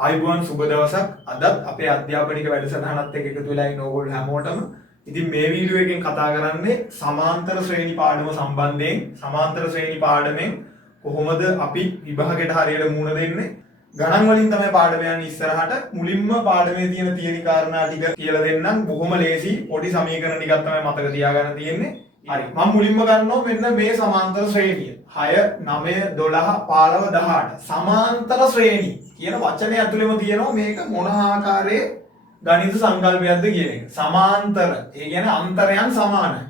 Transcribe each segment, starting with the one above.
ආයුබෝවන් සුබ දවසක්. අදත් අපේ අධ්‍යාපනික වැඩසටහනත් එක්ක එකතු වෙලා ඉන්න ඕගොල්ලෝ හැමෝටම. ඉතින් මේ වීඩියෝ එකෙන් කතා කරන්නේ සමාන්තර ශ්‍රේණි පාඩම සම්බන්ධයෙන්. සමාන්තර ශ්‍රේණි පාඩමෙන් කොහොමද අපි විභාගයට හරියට මුහුණ දෙන්නේ? ගණන් වලින් තමයි පාඩම යන්නේ ඉස්සරහට. මුලින්ම පාඩමේ තියෙන තියරි කාරණා ටික කියලා දෙන්නම්. බොහොම ලේසි. පොඩි සමීකරණ ටිකක් තමයි මතක තියාගන්න තියෙන්නේ. හරි. මම මුලින්ම ගන්නවා මෙන්න මේ සමාන්තර ශ්‍රේණිය. 6 9 12 15 18 සමාන්තර ශ්‍රේණි කියන වචනේ ඇතුළෙම තියෙනවා මේක මොන ආකාරයේ ගණිත සංකල්පයක්ද කියන එක. සමාන්තර. ඒ කියන්නේ අන්තරයන් සමානයි.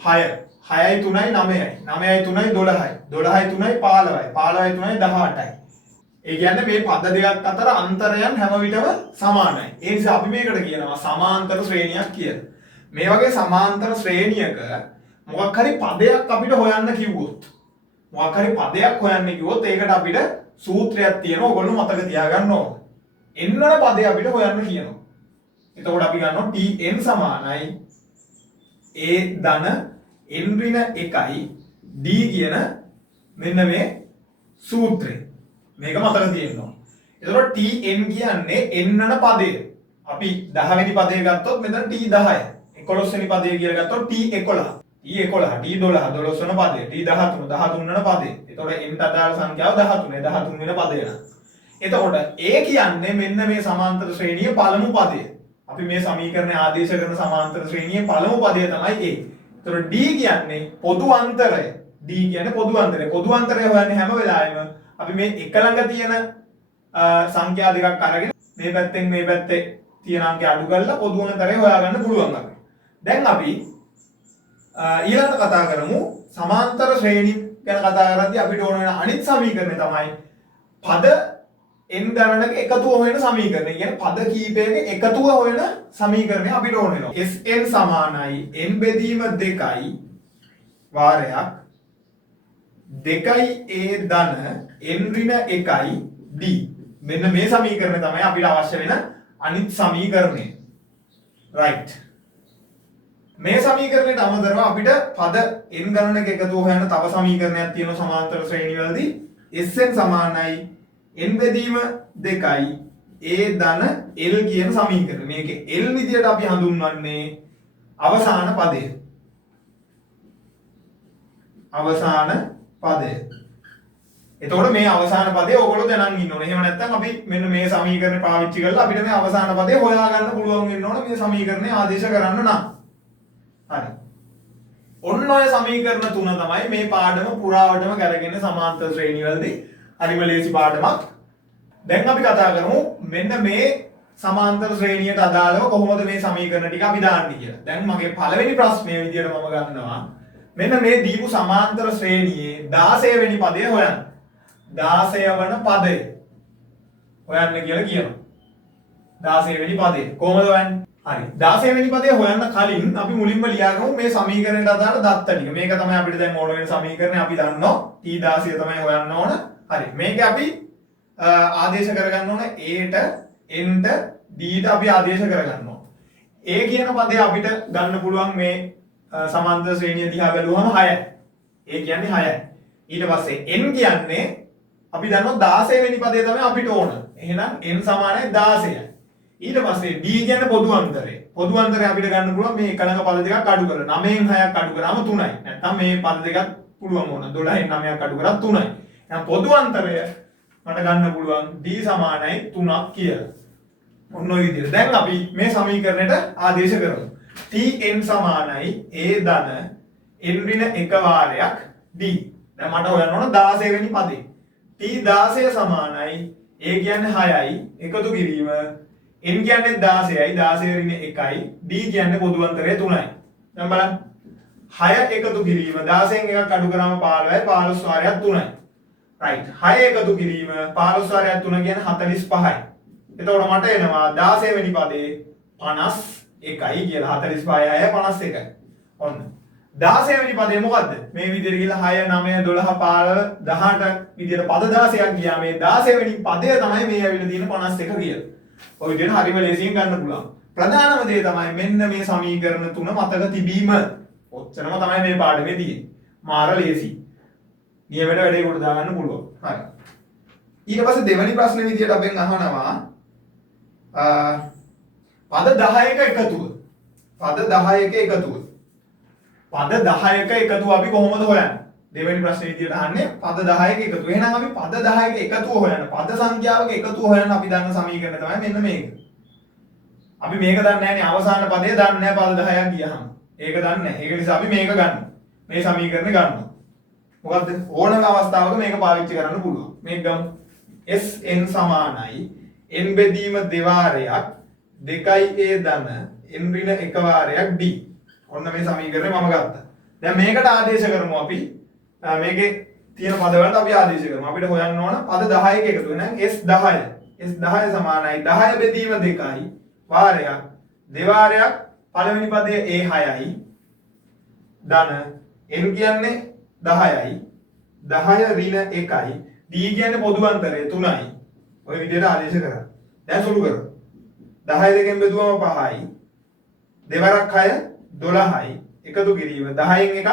6 6යි 3යි 9යි 9යි 3යි 12යි 12යි 3යි 15යි 15යි 3යි 18යි. ඒ කියන්නේ මේ පද දෙකක් අතර අන්තරයන් හැම විටම සමානයි. ඒ නිසා අපි මේකට කියනවා සමාන්තර ශ්‍රේණියක් කියලා. මේ වගේ සමාන්තර ශ්‍රේණියක මොකක් හරි පදයක් අපිට හොයන්න කිව්වොත් මොකක් හරි පදයක් හොයන්න කිව්වොත් ඒකට අපිට සූත්‍රයක් තියෙනවා. ඔයගොල්ලෝ මතක තියාගන්න ඕන. එන්නන පදේ අපිට හොයන්න කියනවා. එතකොට අපි ගන්නවා tn සමානයි a ධන n ඍණ 1යි d කියන මෙන්න මේ සූත්‍රය. මේක මතක තියෙනවා. එතකොට tn කියන්නේ එන්නන පදේ. අපි 10 වෙනි පදේ ගත්තොත් මෙතන t 10යි. 11 වෙනි පදේ කියලා ගත්තොත් t 11. T11 T12 12 වන පදේ T13 13 වන පදේ. එතකොට n අදාළ සංඛ්‍යාව 13 13 වෙන පදේ න. එතකොට A කියන්නේ මෙන්න මේ සමාන්තර ශ්‍රේණියේ පළමු පදය. අපි මේ සමීකරණය ආදේශ කරන සමාන්තර ශ්‍රේණියේ පළමු පදය තමයි A. එතකොට D කියන්නේ පොදු අන්තරය. D කියන්නේ පොදු අන්තරය. පොදු අන්තරය හොයන්නේ හැම වෙලාවෙම අපි මේ එක ළඟ තියෙන සංඛ්‍යා දෙකක් අරගෙන මේ පැත්තෙන් මේ පැත්තේ තියෙන අංකය අඩු කරලා පොදු අන්තරය හොයාගන්න පුළුවන් අපිට. දැන් අපි ඊළඟට කතා කරමු සමාන්තර ශ්‍රේණි ගැන කතා කරද්දී අපිට ඕන වෙන අනිත් සමීකරණය තමයි පද n ගණනක එකතුව හොයන සමීකරණය. කියන්නේ පද කීපයක එකතුව හොයන සමීකරණය අපිට ඕන වෙනවා. Sn සමානයි n බෙදීම 2යි වාරයක් 2යි a ධන n ඍණ 1යි d. මෙන්න මේ සමීකරණය තමයි අපිට අවශ්‍ය වෙන අනිත් සමීකරණය. right. මේ සමීකරණයට අමතරව අපිට පද n ගණනක එකතුව හොයන තව සමීකරණයක් තියෙනවා සමාන්තර ශ්‍රේණිවලදී. Sn සමානයි n බෙදීම 2යි a ධන l කියන සමීකරණය. මේකේ l විදියට අපි හඳුන්වන්නේ අවසාන පදය. අවසාන පදය. එතකොට මේ අවසාන පදේ ඕගොල්ලෝ දැනන් ඉන්න ඕනේ. එහෙම නැත්නම් අපි මෙන්න මේ සමීකරණය පාවිච්චි කරලා අපිට මේ අවසාන පදේ හොයාගන්න පුළුවන් වෙන්න ඕනේ මේ සමීකරණය ආදේශ කරන්න නම්. හරි. ඔන්න ඔය සමීකරණ තුන තමයි මේ පාඩම පුරාවටම කරගෙන සමාන්තර ශ්‍රේණිවලදී හරිම ලේසි පාඩමක්. දැන් අපි කතා කරමු මෙන්න මේ සමාන්තර ශ්‍රේණියට අදාළව කොහොමද මේ සමීකරණ ටික අපි දාන්නේ කියලා. දැන් මගේ පළවෙනි ප්‍රශ්නය විදියට මම ගන්නවා මෙන්න මේ දීපු සමාන්තර ශ්‍රේණියේ 16 වෙනි පදය හොයන්න. 16 වන පදය හොයන්න කියලා කියනවා. 16 වෙනි පදය කොහොමද හොයන්නේ? හරි 16 වෙනි පදේ හොයන්න කලින් අපි මුලින්ම ලියාගමු මේ සමීකරණයට අදාළ දත්ත ටික. මේක තමයි අපිට දැන් ඕන වෙන සමීකරණය. අපි දන්නවා T16 තමයි හොයන්න ඕන. හරි මේක අපි ආදේශ කරගන්න ඕන A ට N ට D ට අපි ආදේශ කරගන්න ඕන. A කියන පදේ අපිට ගන්න පුළුවන් මේ සමාන්තර ශ්‍රේණිය දිහා බැලුවම 6යි. A කියන්නේ 6යි. ඊට පස්සේ N කියන්නේ අපි දන්නවා 16 වෙනි පදේ තමයි අපිට ඕන. එහෙනම් N සමානයි 16යි. ඊට පස්සේ D කියන්නේ පොදු අන්තරය. පොදු අන්තරය අපිට ගන්න පුළුවන් මේ එක ළඟ පද දෙකක් අඩු කරලා 9න් 6ක් අඩු කරාම 3යි. නැත්නම් මේ පද දෙකක් පුළුවන් වුණා 12න් 9ක් අඩු කරා 3යි. එහෙනම් පොදු අන්තරය මට ගන්න පුළුවන් D සමානයි 3ක් කියලා. ඔන්න ඔය විදිහට. දැන් අපි මේ සමීකරණයට ආදේශ කරමු. Tn සමානයි a ධන n ඍණ 1 වාරයක් d. දැන් මට හොයන්න ඕන 16 වෙනි පදේ. T16 සමානයි a කියන්නේ 6යි එකතු කිරීම n කියන්නේ 16යි 16 ඍණ 1යි d කියන්නේ පොදු අන්තරය 3යි. දැන් බලන්න 6 එකතු කිරීම 16න් එකක් අඩු කරාම 15යි 15 වාරයක් 3යි. right 6 එකතු කිරීම 15 වාරයක් 3 කියන්නේ 45යි. එතකොට මට එනවා 16 වෙනි පදේ 51යි කියලා 45යි 51යි. ඔන්න 16 වෙනි පදේ මොකද්ද? මේ විදිහට ගිහලා 6 9 12 15 18 විදිහට පද 16ක් ගියා. මේ 16 වෙනි පදය තමයි මේ ඇවිල්ලා තියෙන 51 කියලා. ඔය විදිහට හරිම ලේසියෙන් ගන්න පුළුවන්. ප්‍රධානම දේ තමයි මෙන්න මේ සමීකරණ තුන මතක තිබීම. ඔච්චරම තමයි මේ පාඩමේ තියෙන්නේ. මාර ලේසි. නියමයට වැඩේ කොට දාගන්න පුළුවන්. හරි. ඊට පස්සේ දෙවෙනි ප්‍රශ්නේ විදියට අපෙන් අහනවා පද 10ක එකතුව. පද 10ක එකතුව. පද 10ක එකතුව අපි කොහොමද හොයන්නේ? දෙවෙනි ප්‍රශ්නේ විදියට අහන්නේ පද 10ක එකතුව. එහෙනම් අපි පද 10ක එකතුව හොයන්න. පද සංඛ්‍යාවක එකතුව හොයන්න අපි දන්න සමීකරණය තමයි මෙන්න මේක. අපි මේක දන්නේ නැහැනේ අවසාන පදේ දන්නේ නැහැ පද 10ක් ගියහම. ඒක දන්නේ නැහැ. ඒක නිසා අපි මේක ගන්න. මේ සමීකරණය ගන්නවා. මොකද්ද? ඕනම අවස්ථාවක මේක පාවිච්චි කරන්න පුළුවන්. මේක ගමු. Sn සමානයි n බෙදීම දෙවාරයක් 2a ධන n ඍණ එක වාරයක් d. ඔන්න මේ සමීකරණය මම ගත්තා. දැන් මේකට ආදේශ කරමු අපි. මේකේ තියෙන පද වලට අපි ආදේශ කරමු. අපිට හොයන්න ඕන පද 10ක එකතු වෙන S10. S10 සමානයි 10 බෙදීම 2යි වාරයක් දෙවාරයක් පළවෙනි පදයේ a6යි ධන n කියන්නේ 10යි 10 ඍණ 1යි d කියන්නේ පොදු අන්තරය 3යි. ඔය විදිහට ආදේශ කරා. දැන් සුළු කරමු. 10 දෙකෙන් බෙදුවම 5යි. දෙවරක් 6 12යි. එකතු කිරීම 10න් එකක්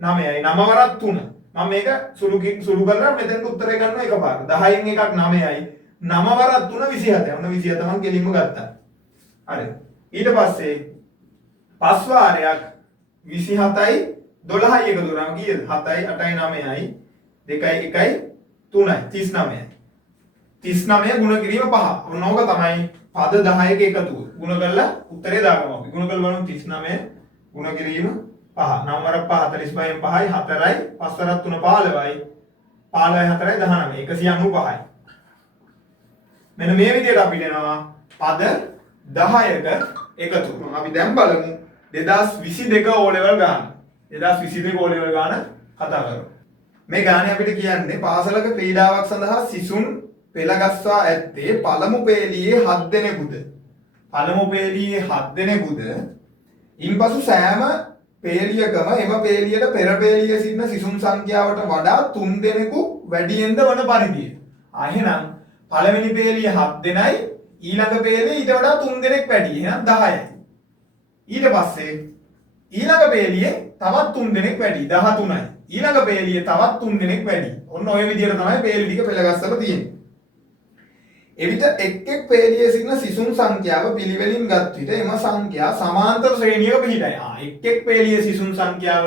9යි. 9 වරක් 3. මම මේක සුළු කරලා මෙතෙන්ට උත්තරය ගන්නවා එකපාරට. 10න් එකක් 9යි. 9 වරක් 3 27යි. ඔන්න 27 මම කෙලින්ම ගත්තා. හරි. ඊට පස්සේ පස් වාරයක් 27යි 12යි එකතු කරාම කීයද? 7යි 8යි 9යි 2යි 1යි 3යි 39යි. 39 ගුණ කිරීම 5. ඔන්න ඕක තමයි පද 10ක එකතුව. ගුණ කරලා උත්තරේ දාගමු අපි. ගුණ කරලා බලමු 39 ගුණ කිරීම 5. 9 වරක් 5 45න් 5යි 4යි 5 වරක් 3 15යි 15යි 4යි 19 195යි. මෙන්න මේ විදිහට අපිට එනවා පද 10ක එකතුව. අපි දැන් බලමු 2022 O level ගාන. 2022 O level ගාන කතා කරමු. මේ ගානේ අපිට කියන්නේ පාසලක ක්‍රීඩාවක් සඳහා සිසුන් පෙළගස්වා ඇත්තේ පළමු පේළියේ 7 දෙනෙකුද. පළමු පේළියේ 7 දෙනෙකුද. ඉන්පසු සෑම පේළියකම එම පේළියට පෙර පේළියේ සිටින සිසුන් සංඛ්‍යාවට වඩා 3 දෙනෙකු වැඩියෙන්ද වන පරිදිය. එහෙනම් පළවෙනි පේළිය 7 දෙනයි ඊළඟ පේළිය ඊට වඩා 3 දෙනෙක් වැඩි. එහෙනම් 10යි. ඊට පස්සේ ඊළඟ පේළියේ තවත් 3 දෙනෙක් වැඩි 13යි. ඊළඟ පේළියේ තවත් 3 දෙනෙක් වැඩි. ඔන්න ඔය විදිහට තමයි පේළි ටික පෙළගස්සලා තියෙන්නේ. එවිට එක් පේළියේ සිටින සිසුන් සංඛ්‍යාව පිළිවෙලින් ගත් විට එම සංඛ්‍යා සමාන්තර ශ්‍රේණියක පිහිටයි. එක් පේළියේ සිසුන් සංඛ්‍යාව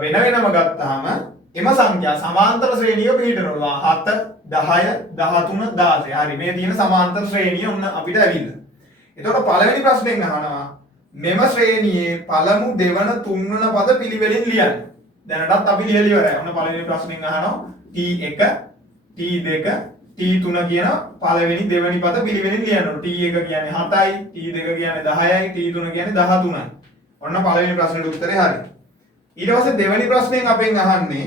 වෙන වෙනම ගත්තාම එම සංඛ්‍යා සමාන්තර ශ්‍රේණියක පිහිටනවා. 7 10 13 16. හරි මේ තියෙන සමාන්තර ශ්‍රේණිය ඔන්න අපිට ඇවිල්ලා. එතකොට පළවෙනි ප්‍රශ්නෙන් අහනවා මෙම ශ්‍රේණියේ පළමු දෙවන තුන්වන පද පිළිවෙලින් ලියන්න. දැනටත් අපි ලියලා ඉවරයි. ඔන්න පළවෙනි ප්‍රශ්නෙන් අහනවා T1 T2 T3 කියන පළවෙනි දෙවෙනි පද පිළිවෙලින් ලියන්න ඕන. T1 කියන්නේ 7යි, T2 කියන්නේ 10යි, T3 කියන්නේ 13යි. ඔන්න පළවෙනි ප්‍රශ්නෙට උත්තරේ හරි. ඊට පස්සේ දෙවෙනි ප්‍රශ්නෙන් අපෙන් අහන්නේ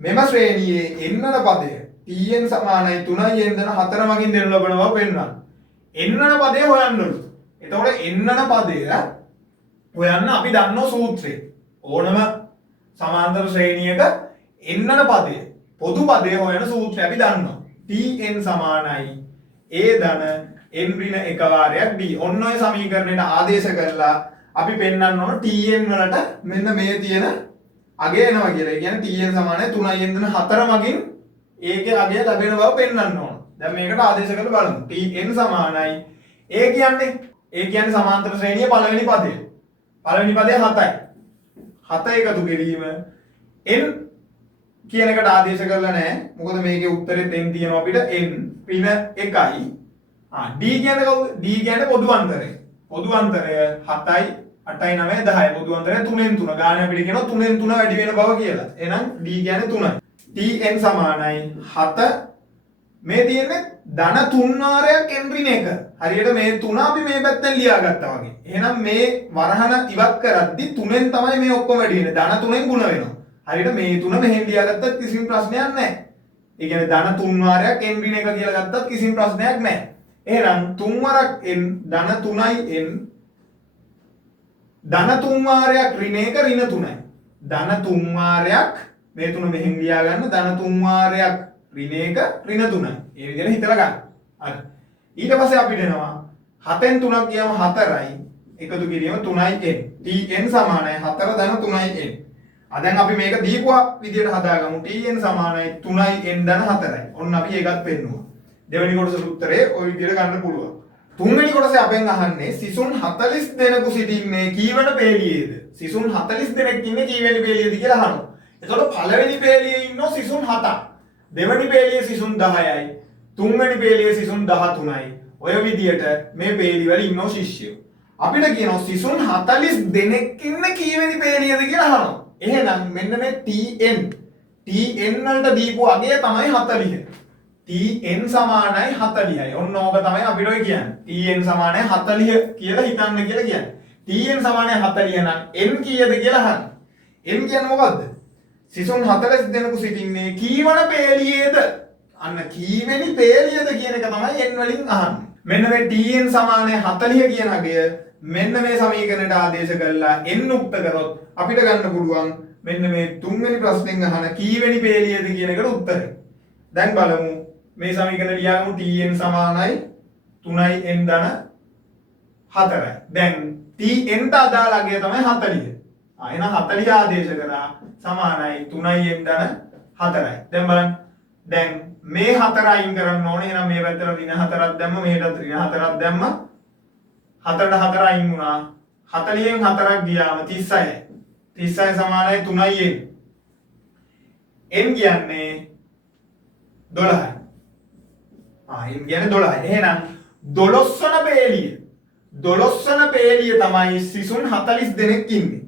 මෙම ශ්‍රේණියේ එන්නන පදය Tn සමානයි 3යි n දෙන 4 මගින් දෙනු ලබන බව පෙන්වන්න. එන්නන පදය හොයන්නලු. එතකොට එන්නන පදය හොයන්න අපි දන්නෝ සූත්‍රය. ඕනම සමාන්තර ශ්‍රේණියක එන්නන පදය පොදු පදය හොයන සූත්‍රය අපි දන්නවා. Tn සමානයි a ධන n ඍණ එක වාරයක් d. ඔන්න ඔය සමීකරණයට ආදේශ කරලා අපි පෙන්වන්න ඕන Tn වලට මෙන්න මේ තියෙන අගය එනවා කියලා. ඒ කියන්නේ Tn සමානයි 3i n දෙන 4 මගින් ඒකේ අගය ලැබෙන බව පෙන්වන්න ඕන. දැන් මේකට ආදේශ කරලා බලමු. Tn සමානයි a කියන්නේ සමාන්තර ශ්‍රේණියේ පළවෙනි පදය. පළවෙනි පදය 7යි. 7 එකතු කිරීම n කියන එකට ආදේශ කරලා නැහැ. මොකද මේකේ උත්තරෙත් n තියෙනවා අපිට n ඍණ 1යි. d කියන්නේ කවුද? d කියන්නේ පොදු අන්තරය. පොදු අන්තරය 7යි 8යි 9යි 10යි. පොදු අන්තරය 3න් 3. ගාන අපිට කියනවා 3න් 3 වැඩි වෙන බව කියලා. එහෙනම් d කියන්නේ 3යි. tn සමානයි 7 මේ තියෙන්නේ ධන 3 වාරයක් n ඍණ 1. හරියට මේ 3 අපි මේ පැත්තෙන් ලියාගත්තා වගේ. එහෙනම් මේ වරහන ඉවත් කරද්දි 3න් තමයි මේ ඔක්කොම වැඩි වෙන්නේ. ධන 3න් ගුණ වෙනවා. හරියට මේ 3 මෙහෙන් ලියාගත්තත් කිසිම ප්‍රශ්නයක් නැහැ. ඒ කියන්නේ ධන 3 වාරයක් n ඍණ 1 කියලා ගත්තත් කිසිම ප්‍රශ්නයක් නැහැ. එහෙනම් 3 වරක් n ධන 3යි n ධන 3 වාරයක් ඍණ 1 ඍණ 3යි. ධන 3 වාරයක් මේ 3 මෙහෙන් ලියා ගන්න ධන 3 වාරයක් ඍණ 1 ඍණ 3යි. ඒ විදිහට හිතලා ගන්න. හරි. ඊට පස්සේ අපිට එනවා 7න් 3ක් ගියාම 4යි එකතු කිරීම 3යි n. tn සමානයි 4 ධන 3යි n. දැන් අපි මේක දීපුවා විදියට හදාගමු. tn සමානයි 3n ධන 4යි. ඔන්න අපි ඒකත් පෙන්නුවා. දෙවෙනි කොටසේ උත්තරේ ওই විදියට ගන්න පුළුවන්. තුන්වෙනි කොටසේ අපෙන් අහන්නේ සිසුන් 40 දෙනෙකු සිටින්නේ කීවන පේළියේද? සිසුන් 40 දෙනෙක් ඉන්නේ කීවෙනි පේළියේද කියලා අහනවා. එතකොට පළවෙනි පේළියේ ඉන්නෝ සිසුන් 7ක්. දෙවෙනි පේළියේ සිසුන් 10යි. තුන්වෙනි පේළියේ සිසුන් 13යි. ඔය විදියට මේ පේළි වල ඉන්නෝ ශිෂ්‍යයෝ. අපිට කියනවා සිසුන් 40 දෙනෙක් ඉන්නේ කීවෙනි පේළියේද කියලා අහනවා. එහෙනම් මෙන්න මේ tn වලට දීපු අගය තමයි 40. tn සමානයි 40යි. ඔන්න ඕක තමයි අපිට ඔය කියන්නේ. tn සමානයි 40 කියලා හිතන්න කියලා කියන්නේ. tn සමානයි 40 නම් n කීයද කියලා අහන්න. n කියන්නේ මොකද්ද? සිසුන් 40 දෙනෙකු සිටින්නේ කීවන පේළියේද? අන්න කීවෙනි පේළියද කියන එක තමයි n වලින් අහන්නේ. මෙන්න මේ tn සමානයි 40 කියන අගය මෙන්න මේ සමීකරණයට ආදේශ කරලා n උක්ත කරොත් අපිට ගන්න පුළුවන් මෙන්න මේ තුන්වෙනි ප්‍රශ්නෙන් අහන කීවෙනි පේළියද කියන එකට උත්තරය. දැන් බලමු මේ සමීකරණ ලියාගමු. tn සමානයි 3n ධන 4යි. දැන් tn ට අදාළ අගය තමයි 40. එහෙනම් 40 ආදේශ කරා සමානයි 3n ධන 4යි. දැන් බලන්න. දැන් මේ 4 අයින් කරන්න ඕනේ. එහෙනම් මේ පැත්තට ඍණ 4ක් දැම්ම, මෙහෙටත් ඍණ 4ක් දැම්ම. 4ට 4 අයින් වුණා. 40න් 4ක් ගියාම 36යි. 36 සමානයි 3n. n කියන්නේ 12යි. n කියන්නේ 12යි. එහෙනම් 12 වන පේළිය. 12 වන පේළිය තමයි සිසුන් 40 දෙනෙක් ඉන්නේ.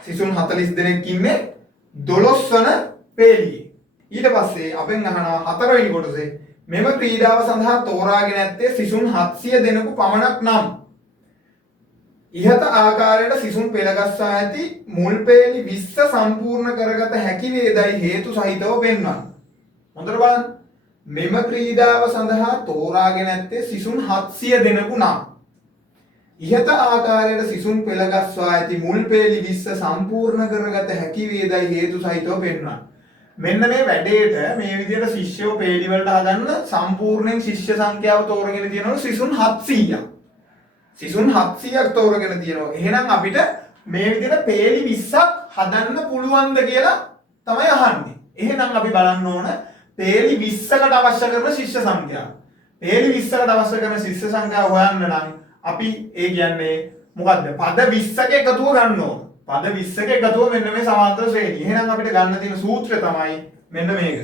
සිසුන් 40 දෙනෙක් ඉන්නේ 12 වන පේළියේ. ඊට පස්සේ අපෙන් අහනවා හතරවෙනි කොටසේ මෙම ක්‍රීඩාව සඳහා තෝරාගෙන ඇත්තේ සිසුන් 700 දෙනෙකු පමණක් නම් ඉහත ආකාරයට සිසුන් පෙළගස්වා ඇති මුල් පේළි 20 සම්පූර්ණ කරගත හැකි වේදයි හේතු සහිතව පෙන්වන්න. හොඳට බලන්න. මෙම ක්‍රීඩාව සඳහා තෝරාගෙන ඇත්තේ සිසුන් 700 දෙනෙකු නම් ඉහත ආකාරයට සිසුන් පෙළගස්වා ඇති මුල් පේළි 20 සම්පූර්ණ කරගත හැකි වේදයි හේතු සහිතව පෙන්වන්න. මෙන්න මේ වැඩේට මේ විදිහට ශිෂ්‍යෝ පේළි වලට හදන්න සම්පූර්ණයෙන් ශිෂ්‍ය සංඛ්‍යාව තෝරගෙන තියෙනවා සිසුන් 700ක්. සිසුන් 700ක් තෝරගෙන තියෙනවා. එහෙනම් අපිට මේ විදිහට පේළි 20ක් හදන්න පුළුවන්ද කියලා තමයි අහන්නේ. එහෙනම් අපි බලන්න ඕන පේළි 20කට අවශ්‍ය කරන ශිෂ්‍ය සංඛ්‍යාව. පේළි 20කට අවශ්‍ය කරන ශිෂ්‍ය සංඛ්‍යාව හොයන්න නම් අපි ඒ කියන්නේ මොකද්ද? පද 20ක එකතුව ගන්න ඕන. පද 20ක එකතුව මෙන්න මේ සමාන්තර ශ්‍රේණිය. එහෙනම් අපිට ගන්න තියෙන සූත්‍රය තමයි මෙන්න මේක.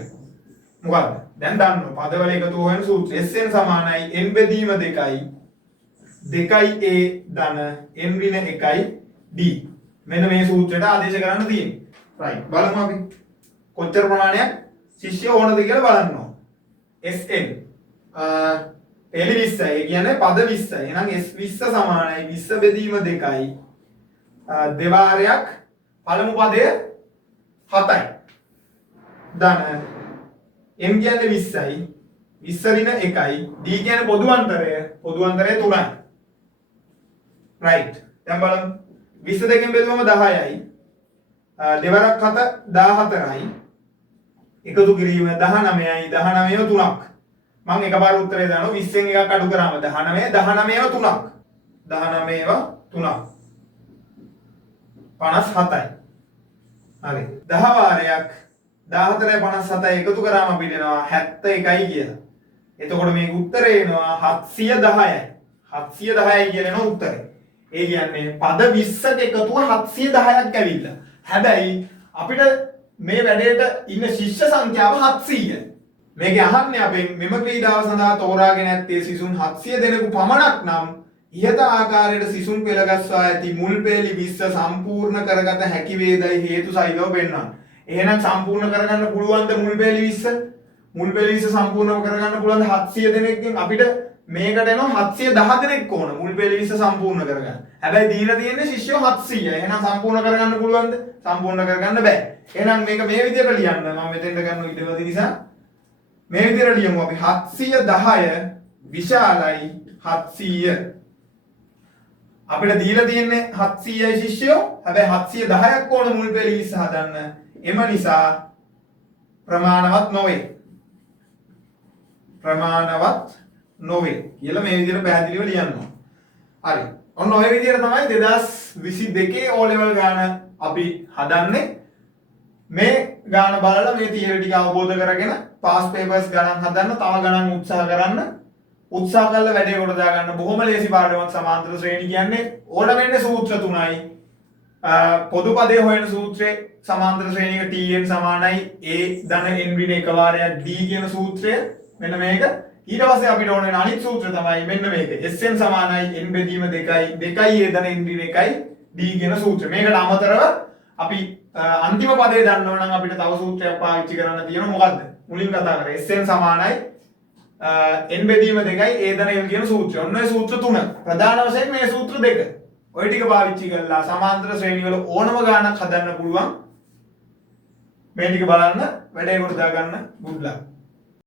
මොකද්ද? දැන් දන්නවා. පදවල එකතුව හොයන සූත්‍රය. Sn සමානයි n බෙදීම 2යි 2a ධන n ඍණ 1යි d. මෙන්න මේ සූත්‍රයට ආදේශ කරන්න තියෙන්නේ. right. බලමු අපි. කොච්චර ප්‍රමාණයක් ශිෂ්‍ය ඕනද කියලා බලන්න ඕන. Sn පේළි 20යි. ඒ කියන්නේ පද 20යි. එහෙනම් S20 සමානයි 20 බෙදීම 2යි දෙවාරයක් පළමු පදය 7යි. ධන m කියන්නේ 20යි 20 ඍණ 1යි d කියන්නේ පොදු අන්තරය 3යි. right. දැන් බලමු 20 දෙකෙන් බෙදුවම 10යි. දෙවරක් 7 14යි. එකතු කිරීම 19යි 19ව 3ක්. මම එකපාර උත්තරේ දානවා 20න් එකක් අඩු කරාම 19ව 3ක්. 19ව 3ක් 57යි. හරි. 10 වාරයක් 14යි 57යි එකතු කරාම අපිට එනවා 71යි කියලා. එතකොට මේක උත්තරේ එනවා 710යි. 710යි කියලා එනවා උත්තරේ. ඒ කියන්නේ පද 20ක එකතුව 710ක් ඇවිල්ලා. හැබැයි අපිට මේ වැඩේට ඉන්න ශිෂ්‍ය සංඛ්‍යාව 700යි. මේකේ අහන්නේ අපෙන් මෙම ක්‍රීඩාව සඳහා තෝරාගෙන ඇත්තේ සිසුන් 700 දෙනෙකු පමණක් නම් ඉහත ආකාරයට සිසුන් පෙළගස්වා ඇති මුල් පේළි 20 සම්පූර්ණ කරගත හැකි වේදයි හේතු සහිතව පෙන්වන්න. එහෙනම් සම්පූර්ණ කරගන්න පුළුවන්ද මුල් පේළි 20? මුල් පේළි 20 සම්පූර්ණ කරගන්න පුළුවන්ද 700 දෙනෙක්ගෙන්? අපිට මේකට එනවා 710 දෙනෙක් ඕන මුල් පේළි 20 සම්පූර්ණ කරගන්න. හැබැයි දීලා තියෙන්නේ ශිෂ්‍යෝ 700යි. එහෙනම් සම්පූර්ණ කරගන්න පුළුවන්ද? සම්පූර්ණ කරගන්න බෑ. එහෙනම් මේක මේ විදිහට ලියන්න. මම මෙතෙන්ට ගන්න ඉඩවදී නිසා මේ විදිහට ලියමු අපි 710 විශාලයි 700. අපිට දීලා තියෙන්නේ 700යි ශිෂ්‍යයෝ. හැබැයි 710ක් ඕන මුල් පේළි 20 හදන්න. එම නිසා ප්‍රමාණවත් නොවේ. ප්‍රමාණවත් නොවේ කියලා මේ විදිහට පැහැදිලිව ලියන්න ඕන. හරි. ඔන්න ඔය විදිහට තමයි 2022 O level ගාන අපි හදන්නේ. මේ ගාන බලලා මේ තියරි ටික අවබෝධ කරගෙන පාස් පේපර්ස් ගණන් හදන්න තව ගණන් උත්සාහ කරන්න උත්සාහ කරලා වැඩේ කොට දාගන්න බොහොම ලේසි පාඩමක් සමාන්තර ශ්‍රේණි කියන්නේ ඕන වෙන්නේ සූත්‍ර තුනයි පොදු පදේ හොයන සූත්‍රයේ සමාන්තර ශ්‍රේණියක tn සමානයි a ධන n ඍණ එක වාරයක් d කියන සූත්‍රය මෙන්න මේක ඊට පස්සේ අපිට ඕන වෙන අනිත් සූත්‍රය තමයි මෙන්න මේක sn සමානයි n බෙදීම 2යි 2යි a ධන n ඍණ 1යි d කියන සූත්‍රය මේකට අමතරව අපි අන්තිම පදේ දන්නව නම් අපිට තව සූත්‍රයක් පාවිච්චි කරන්න තියෙනවා මොකද්ද මුලින් කතා කරේ sn සමානයි n බෙදීම 2යි a ධන n කියන සූත්‍රය ඔන්න ඔය සූත්‍ර තුන ප්‍රධාන වශයෙන් මේ සූත්‍ර දෙක ඔය ටික පාවිච්චි කරලා සමාන්තර ශ්‍රේණි වල ඕනම ගානක් හදන්න පුළුවන් මේ ටික බලන්න වැඩේ කොට දා ගන්න good luck